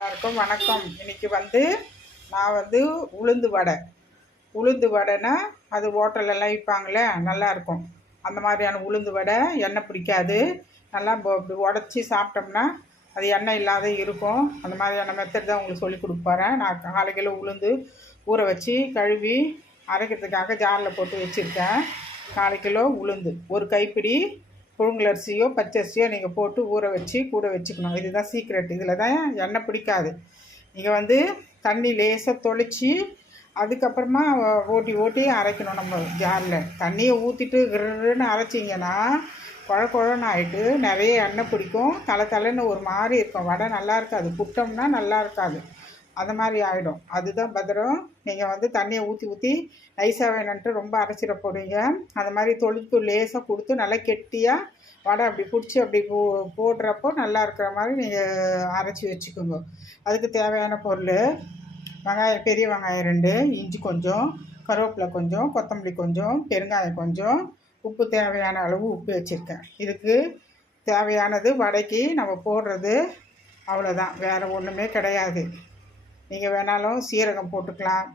எல்லாருக்கும் வணக்கம். இன்னைக்கு வந்து நான் வந்து உளுந்து வடை. உளுந்து வடைனா அது ஹோட்டலெல்லாம் விற்பாங்களே நல்லாயிருக்கும் அந்த மாதிரியான உளுந்து வடை எண்ணெய் பிடிக்காது. நல்லா உடச்சி சாப்பிட்டோம்னா அது எண்ணெய் இல்லாத இருக்கும். அந்த மாதிரியான மெத்தட் தான் உங்களுக்கு சொல்லி கொடுப்பறேன் நான் காலை கிலோ உளுந்து ஊற வச்சு கழுவி அரைக்கிறதுக்காக ஜாரில் போட்டு வச்சுருக்கேன். காலை கிலோ உளுந்து. ஒரு கைப்பிடி புழுங்கலரிசியோ பச்சரிசியோ நீங்கள் போட்டு ஊற வச்சு கூட வச்சுக்கணும். இதுதான் சீக்ரெட் இதில் தான் எண்ணெய் பிடிக்காது. நீங்கள் வந்து தண்ணி லேசாக தொளிச்சு அதுக்கப்புறமா ஓட்டி ஓட்டி அரைக்கணும் நம்ம ஜாரில் தண்ணியை ஊற்றிட்டு கிருன்னு அரைச்சிங்கன்னா குழ குழன்னு ஆகிட்டு நிறைய எண்ணெய் பிடிக்கும். தலை தலைன்னு ஒரு மாதிரி இருக்கும். வடை நல்லா இருக்காது. புட்டோம்னா நல்லா இருக்காது. அந்த மாதிரி ஆகிடும் அதுதான் பத்திரம். நீங்கள் வந்து தண்ணியை ஊற்றி ஊற்றி நைஸாக வேணுன்ட்டு ரொம்ப அரைச்சிட போடுவீங்க. அந்த மாதிரி தொளிப்பு லேசாக கொடுத்து நல்லா கெட்டியாக வடை அப்படி பிடிச்சி அப்படி போ போடுறப்போ நல்லா இருக்கிற மாதிரி நீங்கள் அரைச்சி வச்சுக்கோங்க. அதுக்கு தேவையான பொருள் வெங்காயம் பெரிய வெங்காயம் ரெண்டு இஞ்சி கொஞ்சம் கருவேப்பிலை கொஞ்சம் கொத்தமல்லி கொஞ்சம் பெருங்காயம் கொஞ்சம். உப்பு தேவையான அளவு உப்பு வச்சுருக்கேன். இதுக்கு தேவையானது வடைக்கு நம்ம போடுறது அவ்வளோதான் வேறு ஒன்றுமே கிடையாது. நீங்கள் வேணாலும் சீரகம் போட்டுக்கலாம்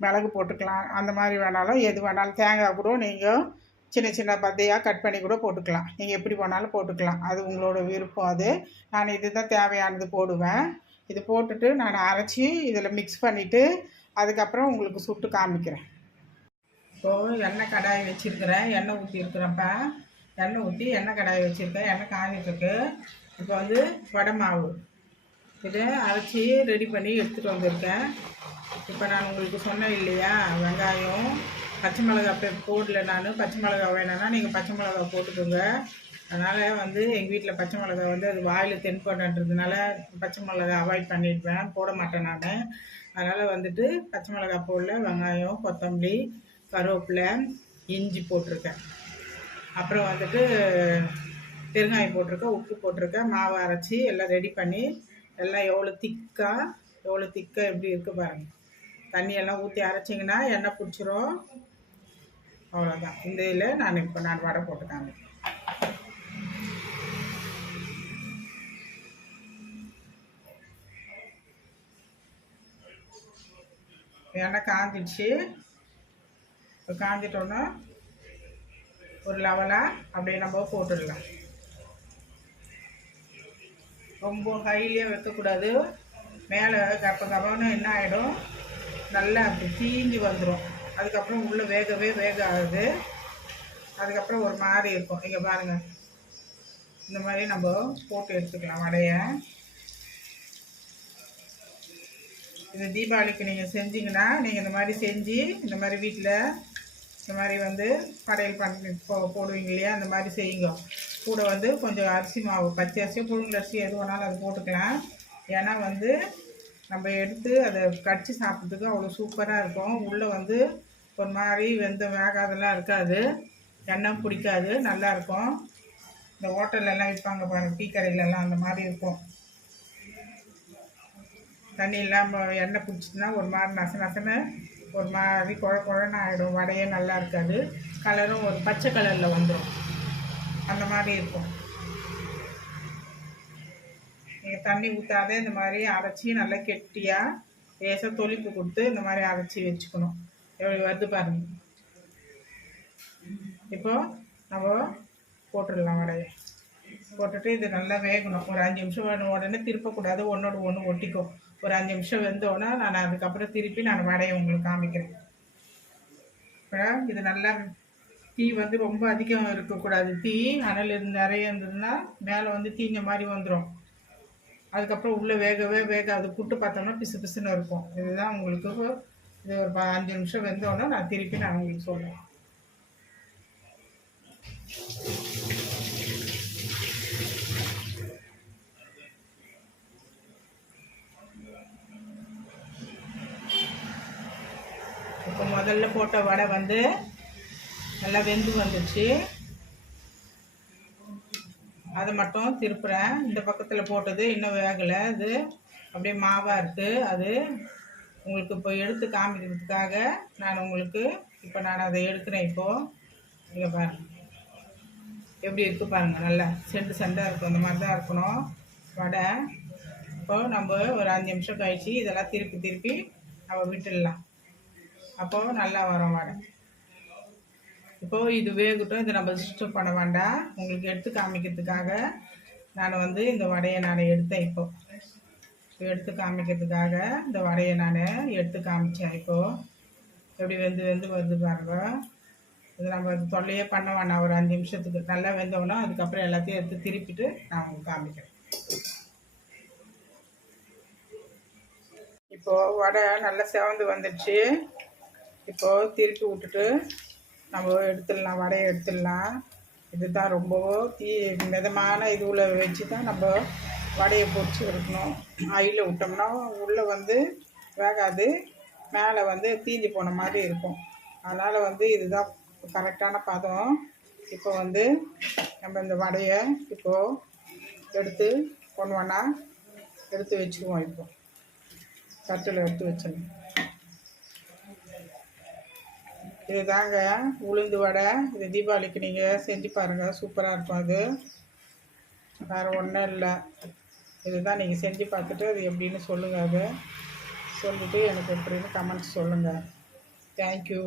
மிளகு போட்டுக்கலாம் அந்த மாதிரி வேணாலும் எது வேணாலும் தேங்காய் கூட நீங்கள் சின்ன சின்ன பத்தையாக கட் பண்ணி கூட போட்டுக்கலாம். நீங்கள் எப்படி வேணாலும் போட்டுக்கலாம். அது உங்களோட விருப்பம் அது. நான் இதுதான் தேவையானது போடுவேன். இது போட்டுட்டு நான் அரைச்சி இதில் மிக்ஸ் பண்ணிவிட்டு அதுக்கப்புறம் உங்களுக்கு சுட்டு காமிக்கிறேன். இப்போது எண்ணெய் கடாய் வச்சுருக்கிறேன். எண்ணெய் ஊற்றிருக்கிறேன்ப்பா எண்ணெய் ஊற்றி எண்ணெய் கடாய் வச்சுருக்கேன். எண்ணெய் காஞ்சிட்ருக்கு இப்போ வந்து வடை மாவு. இதை அரைச்சி ரெடி பண்ணி எடுத்துகிட்டு வந்திருக்கேன். இப்போ நான் உங்களுக்கு சொன்னேன் இல்லையா வெங்காயம் பச்சை மிளகா இப்போ போடல நான். பச்சை மிளகா வேணும்னா நீங்கள் பச்சை மிளகா போட்டுக்கோங்க. அதனால் வந்து எங்கள் வீட்டில் பச்சை மிளகா வந்து அது வாயில் தென்படுன்றதுனால பச்சை மிளகா அவாய்ட் பண்ணிடுவேன். போட மாட்டேன் நான். அதனால் வந்துட்டு பச்சை மிளகா போடல வெங்காயம் கொத்தமல்லி கருவேப்பிலை இஞ்சி போட்டிருக்கேன். அப்புறம் வந்துட்டு பெருங்காயம் போட்டிருக்கேன் உப்பு போட்டிருக்கேன். மாவு அரைச்சி எல்லாம் ரெடி பண்ணி எல்லாம் எவ்வளோ திக்காக எவ்வளோ திக்காக எப்படி இருக்குது பாருங்கள் தண்ணியெல்லாம் ஊற்றி அரைச்சிங்கன்னா எண்ணெய் பிடிச்சிரும். அவ்வளோதான் இந்த இதில் நான் இப்போ நான் வடை போட்டுக்காங்க எண்ணெய் காஞ்சிடுச்சு. இப்போ காஞ்சிட்டோன்னா ஒரு லெவலாக அப்படியே நம்ம போட்டுடலாம். ரொம்ப ஹைலியாக வைக்கக்கூடாது. மேலே கப்ப கப்பன்னு என்ன ஆகிடும் நல்லா அப்படி தீஞ்சு வந்துடும் அதுக்கப்புறம் உள்ளே வேகவே வேக ஆகுது அதுக்கப்புறம் ஒரு மாதிரி இருக்கும். இங்கே பாருங்கள் இந்த மாதிரி நம்ம போட்டு எடுத்துக்கலாம் வடையை. இது தீபாவளிக்கு நீங்கள் செஞ்சிங்கன்னா நீங்கள் இந்த மாதிரி செஞ்சு இந்த மாதிரி வீட்டில் இந்த மாதிரி வந்து படையல் பண்ணி போ போடுவீங்க இல்லையா? அந்த மாதிரி செய்யுங்க. கூட வந்து கொஞ்சம் அரிசி மாவு பச்சை அரிசியோ புழுங்கல் அரிசி எது வேணாலும் அது போட்டுக்கலாம். ஏன்னா வந்து நம்ம எடுத்து அதை கடிச்சு சாப்பிட்றதுக்கு அவ்வளோ சூப்பராக இருக்கும். உள்ளே வந்து ஒரு மாதிரி வெந்த வேகாதெல்லாம் இருக்காது. எண்ணெய் பிடிக்காது. நல்லாயிருக்கும் இந்த ஹோட்டல்லலாம் விற்பாங்க பாருங்கள் டீ கடையிலலாம் அந்த மாதிரி இருக்கும். தண்ணி இல்லாமல் எண்ணெய் பிடிச்சிட்டுனா ஒரு மாதிரி நச நசன்னு ஒரு மாதிரி குழ குழன்னு ஆகிடும் வடையே நல்லா இருக்காது. கலரும் ஒரு பச்சை கலரில் வந்துடும் அந்த மாதிரி இருக்கும். நீங்கள் தண்ணி ஊற்றாதே இந்த மாதிரி அரைச்சி நல்லா கெட்டியாக லேசாக தொளிப்பு கொடுத்து இந்த மாதிரி அரைச்சி வச்சுக்கணும். எவ்வளோ வருது பாருங்க. இப்போ நம்ம போட்டுடலாம் வடையை. போட்டுட்டு இது நல்லா வேகணும். ஒரு அஞ்சு நிமிஷம் வேணும். உடனே திருப்பக்கூடாது. ஒன்றோட ஒன்று ஒட்டிக்கும் ஒரு அஞ்சு நிமிஷம் வெந்தோடனே நான் அதுக்கப்புறம் திருப்பி நான் வடையை உங்களுக்கு காமிக்கிறேன். இப்போ இது நல்லா தீ வந்து ரொம்ப அதிகம் இருக்கக்கூடாது. தீ அனல் இருந்து நிறைய இருந்ததுன்னா மேலே வந்து தீஞ்ச மாதிரி வந்துடும் அதுக்கப்புறம் உள்ளே வேகவே வேக அது புட்டு பார்த்தோம்னா பிசு பிசுன்னு இருக்கும். இதுதான் உங்களுக்கு இது ஒரு ப- அஞ்சு நிமிஷம் வெந்தோடனே நான் திருப்பி நான் உங்களுக்கு சொல்லுவேன் இப்போ முதல்ல போட்ட வடை வந்து நல்லா வெந்து வந்துச்சு. அதை மட்டும் திருப்புறேன். இந்த பக்கத்தில் போட்டது இன்னும் வேகலை. அது அப்படியே மாவாக இருக்குது அது உங்களுக்கு இப்போ எடுத்து காமிக்கிறதுக்காக நான் உங்களுக்கு இப்போ நான் அதை எடுக்கிறேன் இப்போது இங்கே பாருங்கள் எப்படி இருக்குது பாருங்கள் நல்லா செண்டு செண்டாக இருக்கும். இந்த மாதிரி தான் இருக்கணும். வடை. இப்போது நம்ம ஒரு அஞ்சு நிமிஷம் கழிச்சு இதெல்லாம் திருப்பி திருப்பி நம்ம விட்டுடலாம். அப்போது நல்லா வரும் வடை. இப்போ இது வேகட்டும் இதை நம்ம டிஸ்டர்ப் பண்ண வேண்டாம். உங்களுக்கு எடுத்து காமிக்கிறதுக்காக நான் வந்து இந்த வடையை நான் எடுத்தேன் இப்போ. எடுத்து காமிக்கிறதுக்காக இந்த வடையை நான் எடுத்து காமிச்சேன் இப்போ. எப்படி வெந்து வெந்து வருது பாருங்க. இது நம்ம தொல்லையே பண்ண வேண்டாம் ஒரு அஞ்சு நிமிஷத்துக்கு. நல்லா வெந்தோன்னா அதுக்கப்புறம் எல்லாத்தையும் எடுத்து திருப்பிட்டு நான் உங்களுக்கு காமிக்கிறேன். இப்போ வடை நல்லா செவந்து வந்துடுச்சு. இப்போ திருப்பி விட்டுட்டு நம்ம எடுத்துடலாம் வடையை எடுத்துடலாம். இதுதான் ரொம்ப தீ மிதமான இதுவில் வச்சு தான் நம்ம வடையை பொறிச்சு எடுக்கணும். ஆயிலில் விட்டோம்னா உள்ளே வந்து வேகாது மேலே வந்து தீஞ்சு போன மாதிரி இருக்கும். அதனால் வந்து இதுதான் கரெக்டான பதம். இப்போ வந்து நம்ம இந்த வடையை இப்போது எடுத்து ஒன்று ஒன்றா எடுத்து வச்சுக்குவோம் இப்போ. தட்டில் எடுத்து வச்சிடணும். இதுதாங்க உளுந்து வடை. இது தீபாவளிக்கு நீங்கள் செஞ்சு பாருங்கள் சூப்பராக இருக்கும் அது. வேறு ஒன்றும் இல்லை. இதுதான் நீங்கள் செஞ்சு பார்த்துட்டு அது எப்படின்னு சொல்லுங்கள் அது. சொல்லிவிட்டு எனக்கு எப்படின்னு கமெண்ட்ஸ் சொல்லுங்கள் தேங்க்யூ